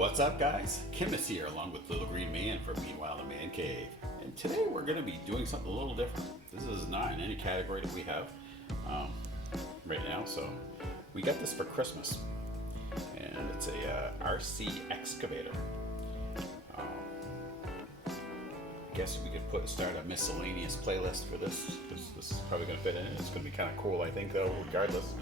What's up, guys? Kim is here along with Little Green Man from Meanwhile the Man Cave. And today we're going to be doing something a little different. This is not in any category that we have right now. So we got this for Christmas. And it's a RC excavator. I guess we could start a miscellaneous playlist for this. This is probably going to fit in it. It's going to be kind of cool, I think, though, regardless.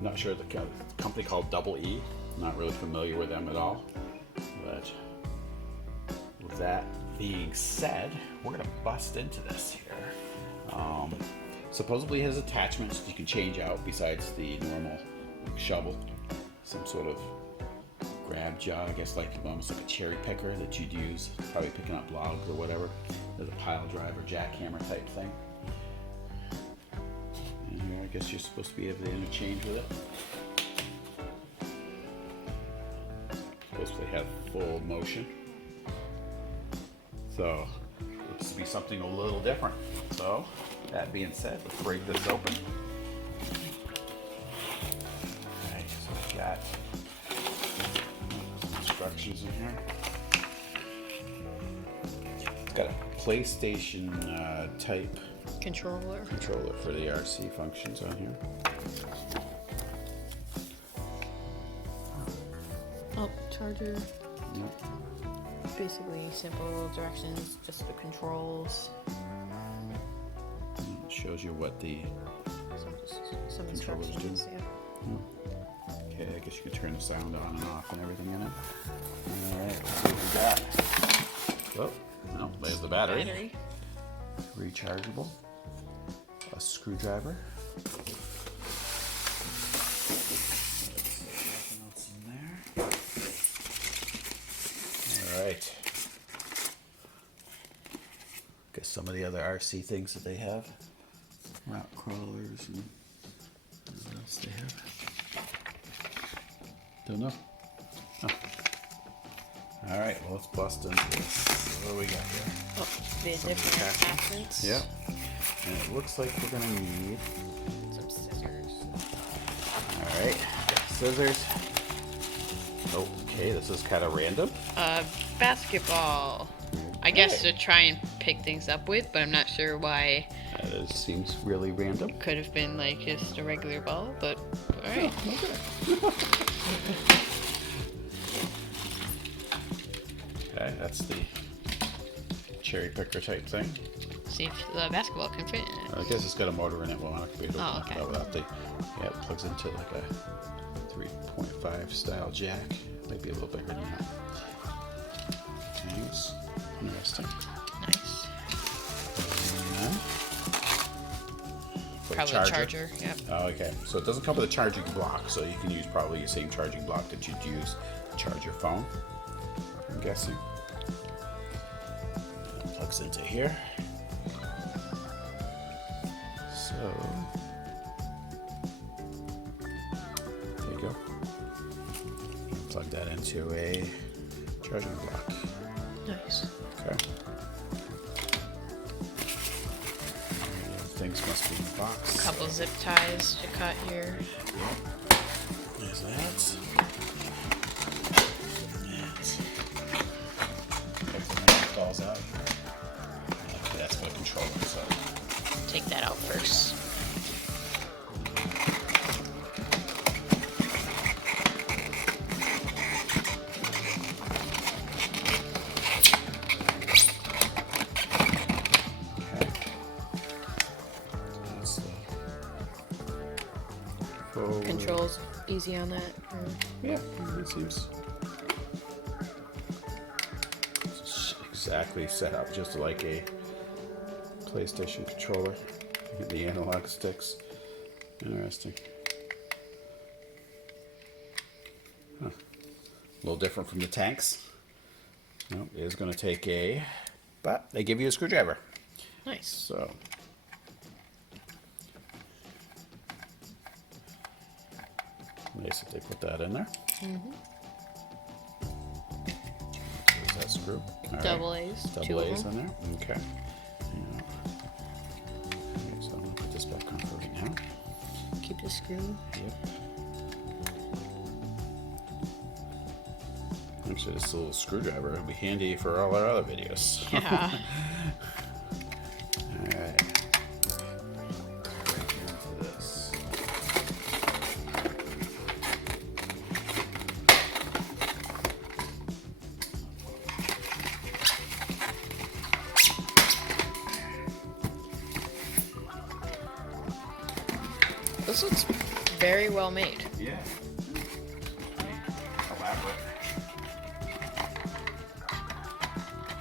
Not sure the company called Double E. Not really familiar with them at all. But with that being said, we're gonna bust into this here. Supposedly has attachments that you can change out besides the normal shovel. Some sort of grab jaw, I guess, like almost like a cherry picker that you'd use, probably picking up logs or whatever. There's a pile driver, jackhammer type thing. And here, I guess you're supposed to be able to interchange with it. Supposed to have full motion. So, looks to be something a little different. So, that being said, let's break this open. Alright, so we've got some instructions in here. It's got a PlayStation type controller for the RC functions on here. Oh, charger. Yep. Basically simple directions, just the controls. It shows you what the Some controllers do. instructions, yeah. Okay, I guess you could turn the sound on and off and everything in it. Alright, let's see what we got. Oh, no, there's the battery. Rechargeable. A screwdriver. Alright. Guess some of the other RC things that they have. Rock crawlers and what else they have. Don't know. Oh. Alright, well, let's bust into this. What do we got here? Oh, the different attachments. Yep. And it looks like we're gonna need some scissors. Alright, scissors. Okay, this is kind of random. Basketball. I guess to try and pick things up with, but I'm not sure why. That seems really random. Could have been like just a regular ball, but alright. Okay, that's the cherry picker type thing. See if the basketball can fit in it. I guess it's got a motor in it. Well, I'm not going to be able to Oh, knock it out without the. Yeah, it plugs into like a 3.5 style jack. Might be a little bigger than that. Thanks. Interesting. Nice. And Probably a charger. Yep. Oh, okay. So it doesn't come with a charging block, so you can use probably the same charging block that you'd use to charge your phone, I'm guessing. It plugs into here. So there you go. Plug that into a charging block. Nice. Okay. Things must be in the box. A couple zip ties to cut here. Yep. There's that. Everything falls out here. Okay, that's for the controller, so. Take that out first. Controls easy on that. Yeah, it seems exactly set up just like a PlayStation controller. The analog sticks. Interesting. Huh. A little different from the tanks. No, it is going to take but they give you a screwdriver. Nice. So. Nice if they put that in there. Mm-hmm. There's that screw. All Double right. A's. Double A's in there. Okay. Yeah. Okay, so I'm going to put this back on for right now. Keep the screw. Yep. Actually, this little screwdriver will be handy for all our other videos. Yeah. Alright. Right into this. This looks very well made. Yeah. Elaborate.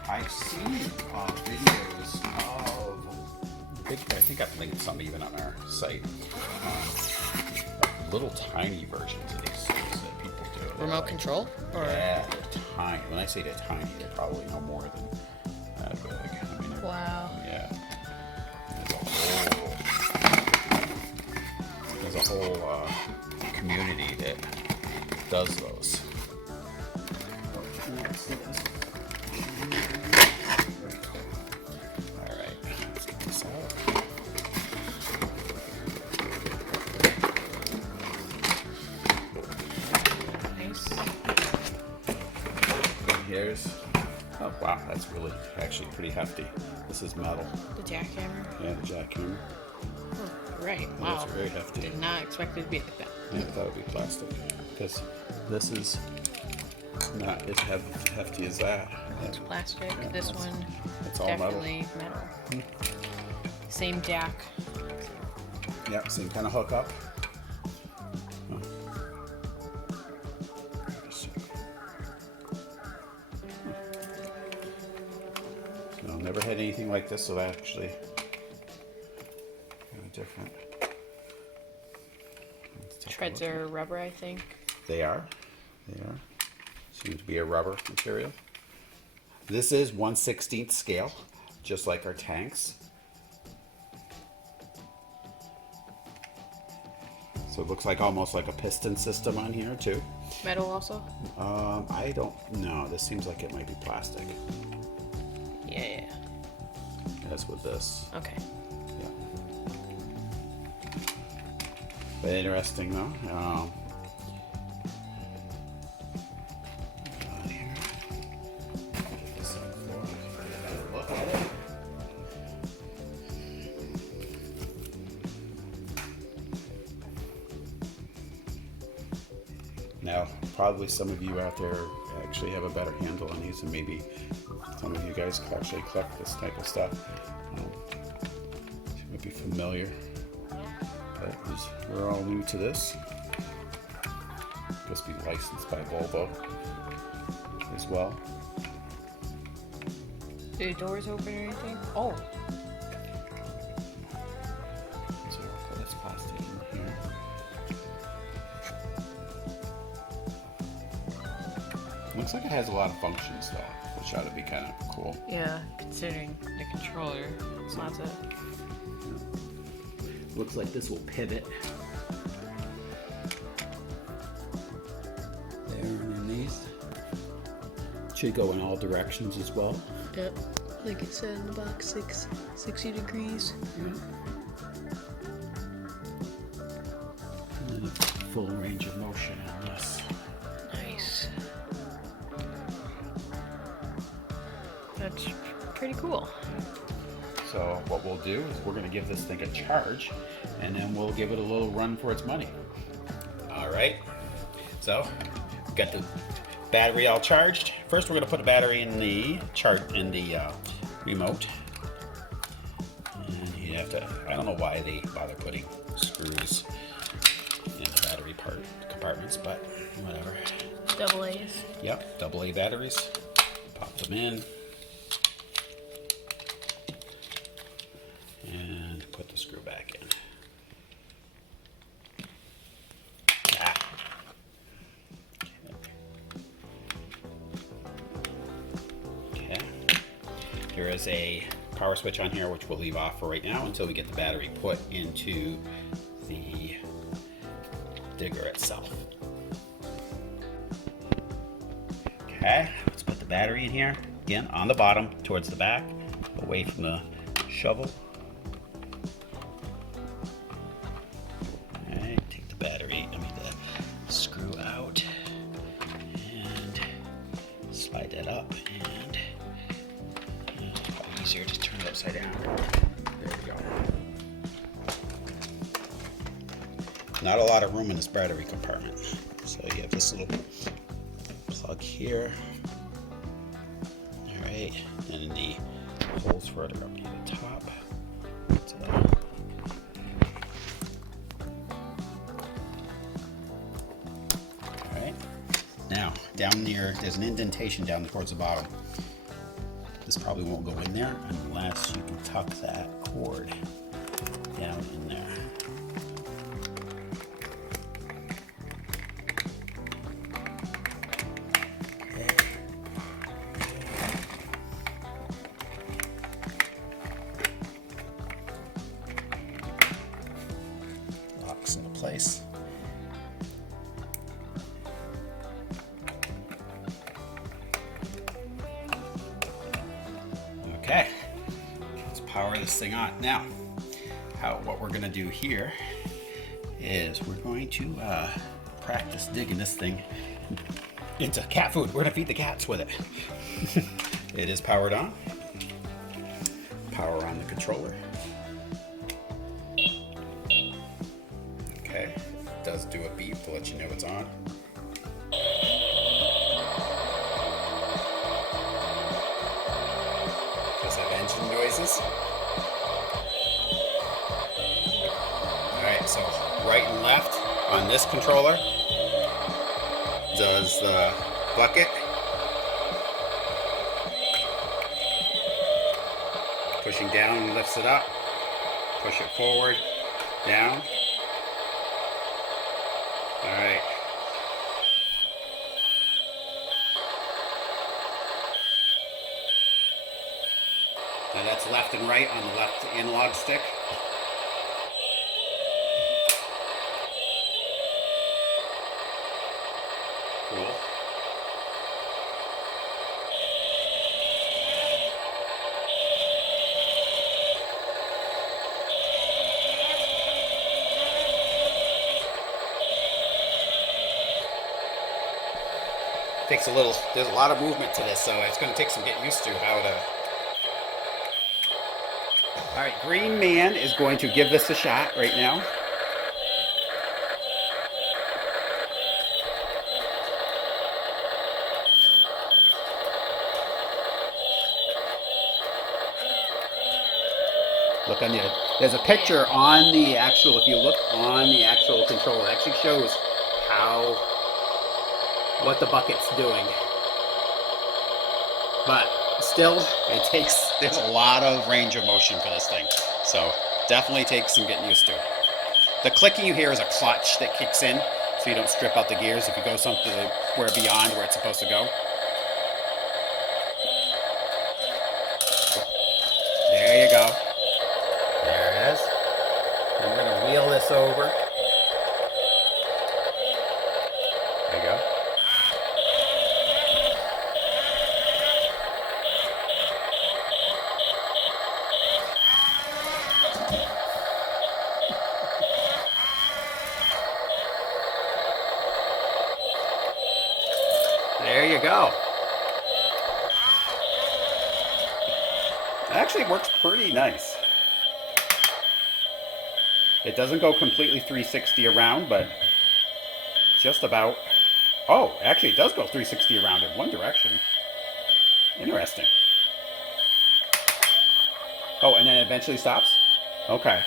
I've seen videos of I think I've linked some even on our site. Little tiny versions of these things that people do. Remote control? Or Yeah, they're tiny. When I say they're tiny, they're probably no more than that big. I mean, wow. yeah. There's a whole community that does those. All right, let's get this out. Nice. Here's, oh wow, that's really actually pretty hefty. This is metal. The jackhammer? Yeah, the jackhammer. Oh, right. Yeah, Wow. it's very hefty. Did not expect it to be like that. Yeah, I thought it would be plastic because this is not as hefty as that. It's plastic. Yeah, This that's- one it's all metal. definitely metal. Same jack. Yeah, same kind of hookup. Huh. So never had anything like this, so that actually kind of different. Let's take a Treads look. are rubber, I think. They are. They are. Seem to be a rubber material. This is 1/16 scale, just like our tanks. So it looks like almost like a piston system on here too. Metal also? I don't know. This seems like it might be plastic. Yeah. As with this. Okay. Yeah. But interesting though. Here. Get this on the floor. Look at it. Now, probably some of you out there actually have a better handle on these, and maybe some of you guys could actually collect this type of stuff. You might be familiar, but we're all new to this. Supposed to be licensed by Volvo as well. Do the doors open or anything? Oh. So I'll put this plastic in here. Looks like it has a lot of functions though, which ought to be kind of cool. Yeah, considering the controller. It's lots of... Looks like this will pivot. There and underneath. Should go in all directions as well. Yep. Like it said in the box, 60 degrees. And then a full range of motion on this. Nice. That's pretty cool. So what we'll do is we're going to give this thing a charge, and then we'll give it a little run for its money. All right. So got the battery all charged. First, we're going to put the battery in the remote. And you have to. I don't know why they bother putting screws in the battery compartments, but whatever. Double A's. Yep, AA batteries. Pop them in. And put the screw back in. Okay. There is a power switch on here which we'll leave off for right now until we get the battery put into the digger itself. Okay, let's put the battery in here. Again, on the bottom, towards the back, away from the shovel. Alright, take the battery, the screw out, and slide that up, and it's probably easier to turn it upside down. There we go. Not a lot of room in this battery compartment. So you have this little plug here. All right, and the holes further up near the top. So, all right. Now, down near, there's an indentation down towards the bottom. This probably won't go in there unless you can tuck that cord down in there. Locks into place. Okay, let's power this thing on. Now, what we're gonna do here is we're going to practice digging this thing into cat food. We're gonna feed the cats with it. It is powered on. Power on the controller. Okay, it does do a beep to let you know it's on. Does have engine noises. Alright, so right and left on this controller does the bucket. Pushing down lifts it up. Push it forward, down. Alright. Now that's left and right on the left analog stick. Cool. Takes a little, there's a lot of movement to this, so it's going to take some getting used to how to. All right, Green Man is going to give this a shot right now. Look on the, there's a picture on the actual, if you look on the actual controller, it actually shows how, what the bucket's doing. But still, it takes, there's a lot of range of motion for this thing. So definitely takes some getting used to. The clicking you hear is a clutch that kicks in, so you don't strip out the gears if you go something where beyond where it's supposed to go. There you go. There it is. And we're going to wheel this over. There you go. There you go. It actually works pretty nice. It doesn't go completely 360 around, but just about. Oh, actually it does go 360 around in one direction. Interesting. Oh, and then it eventually stops? Okay.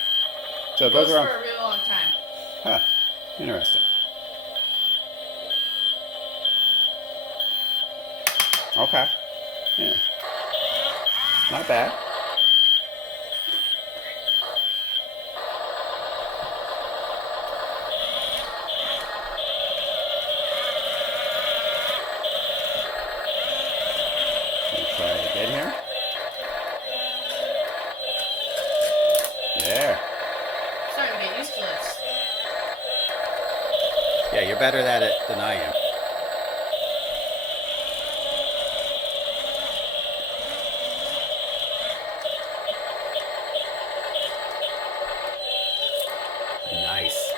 So it goes around for a really long time. Huh. Interesting. Okay. Yeah. Not bad. Try it again here. There. Starting to get used to this. Yeah, you're better at it than I am. Nice.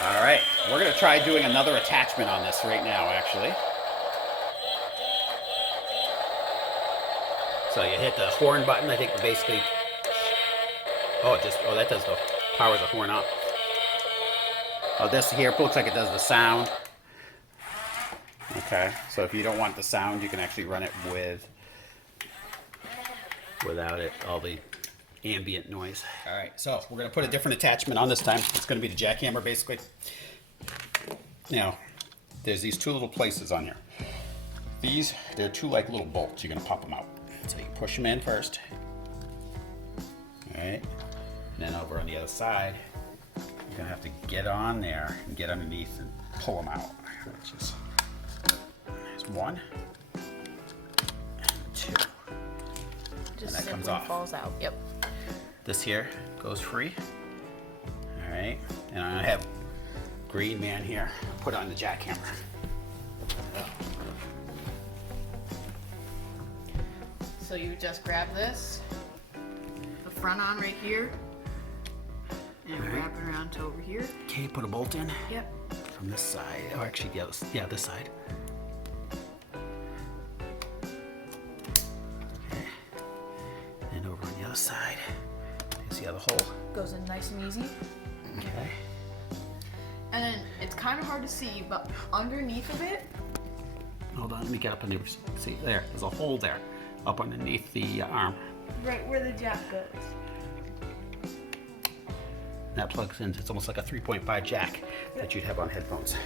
All right, we're going to try doing another attachment on this right now, actually. So you hit the horn button. I think basically. Oh, that does the powers the horn up. Oh, this here looks like it does the sound. Okay, so if you don't want the sound, you can actually run it without it, all the ambient noise. All right, so we're gonna put a different attachment on this time. It's gonna be the jackhammer, basically. Now, there's these two little places on here. They're two like little bolts. You're gonna pop them out. So you push them in first. All right, and then over on the other side, you're gonna have to get on there and get underneath and pull them out. There's one, and two. Just and that comes simply off. falls out. Yep. This here goes free. All right, and I have Green Man here put on the jackhammer. So you just grab this, the front on right here, and wrap it around to over here. Okay, put a bolt in. Yep. From this side. Oh, actually, this side. Okay. And over on the other side. You see how the hole. Goes in nice and easy. Okay. And then it's kind of hard to see, but underneath of it. Hold on, let me get up on the. See, there's a hole there, up underneath the arm. Right where the jack goes. That plugs in. It's almost like a 3.5 jack that you'd have on headphones.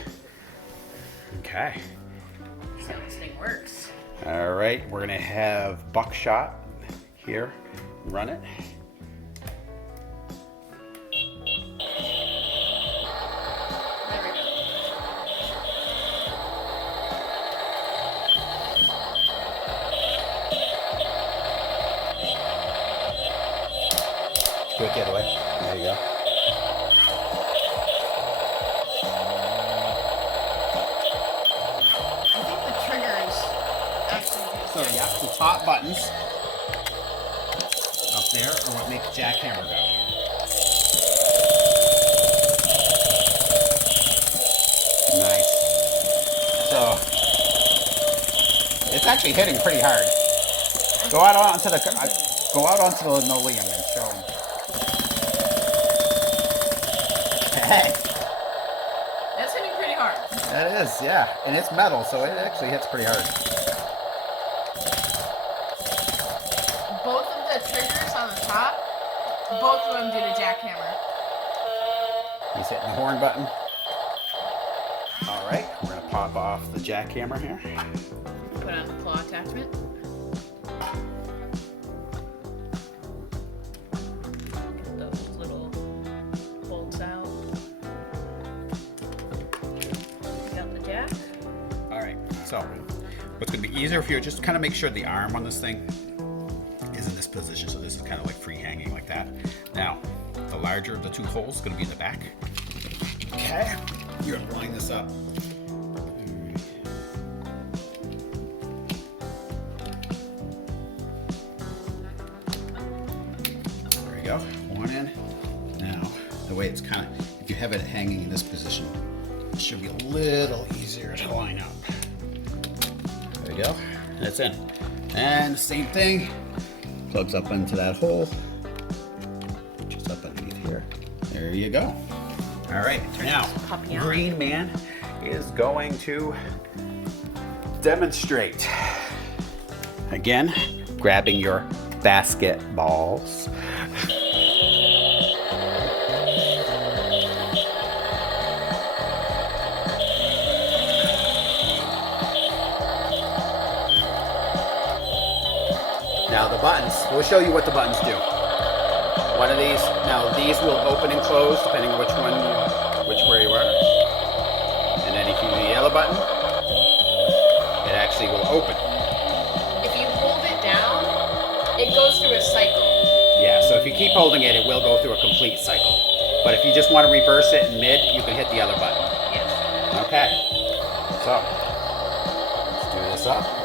Okay. See how this thing works. All right, we're gonna have Buckshot here run it. There we go. Do it the other way. There you go. I think the trigger is actually. So yeah, the top buttons up there are what make the jackhammer go. Nice. So it's actually hitting pretty hard. Go out onto the linoleum and show them. Hey, That's hitting pretty hard. that is, yeah, and it's metal, so it actually hits pretty hard. Both of the triggers on the top, both of them do the jackhammer. He's hitting the horn button. All right, we're gonna pop off the jackhammer here. Put on the claw attachment. Get those little bolts out. Got the jack. All right, so what's gonna be easier if you just kind of make sure the arm on this thing is in this position. So this is kind of like free hanging like that. Now, the larger of the two holes is gonna be in the back. Okay, you're gonna line this up. There you go, one in. Now, the way it's kind of, if you have it hanging in this position, it should be a little easier to line up. There you go, that's in. And the same thing, plugs up into that hole, just up underneath here. There you go. All right, now puppy on. Green Man is going to demonstrate. Again, grabbing your basketballs. Now the buttons, we'll show you what the buttons do. One of these, now these will open and close depending on which way you are. And then if you do the yellow button, it actually will open. If you hold it down, it goes through a cycle. Yeah, so if you keep holding it, it will go through a complete cycle. But if you just want to reverse it in mid, you can hit the other button. Yes. Okay, so let's do this up.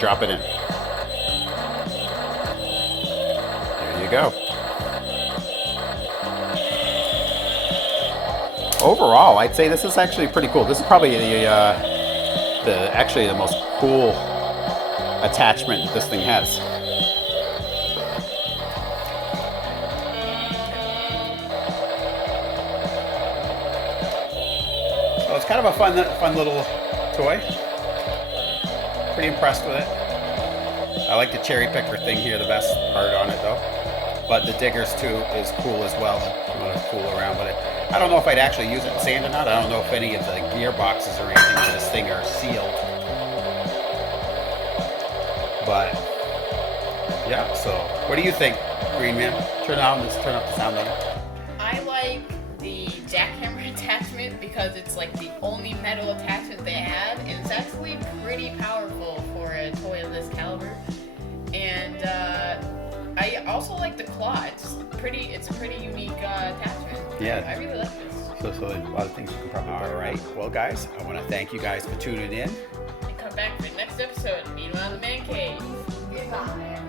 drop it in. There you go. Overall, I'd say this is actually pretty cool. This is probably actually the most cool attachment that this thing has. So it's kind of a fun little toy. Pretty impressed with it. I like the cherry picker thing here, the best part on it though. But the diggers too is cool as well. I'm gonna fool around with it. I don't know if I'd actually use it in sand or not. I don't know if any of the gearboxes or anything for this thing are sealed. But yeah, so what do you think, Green Man? Turn up the sound on it. I like the jackhammer attachment because it's like the only metal attachment they have, and it's actually pretty powerful for a toy of this caliber. And I also like the claw. It's a pretty unique attachment. Yeah. I really like this. So a lot of things you can probably buy. All right. Well, guys, I want to thank you guys for tuning in. And come back for the next episode. Meanwhile, in the man cave. Goodbye.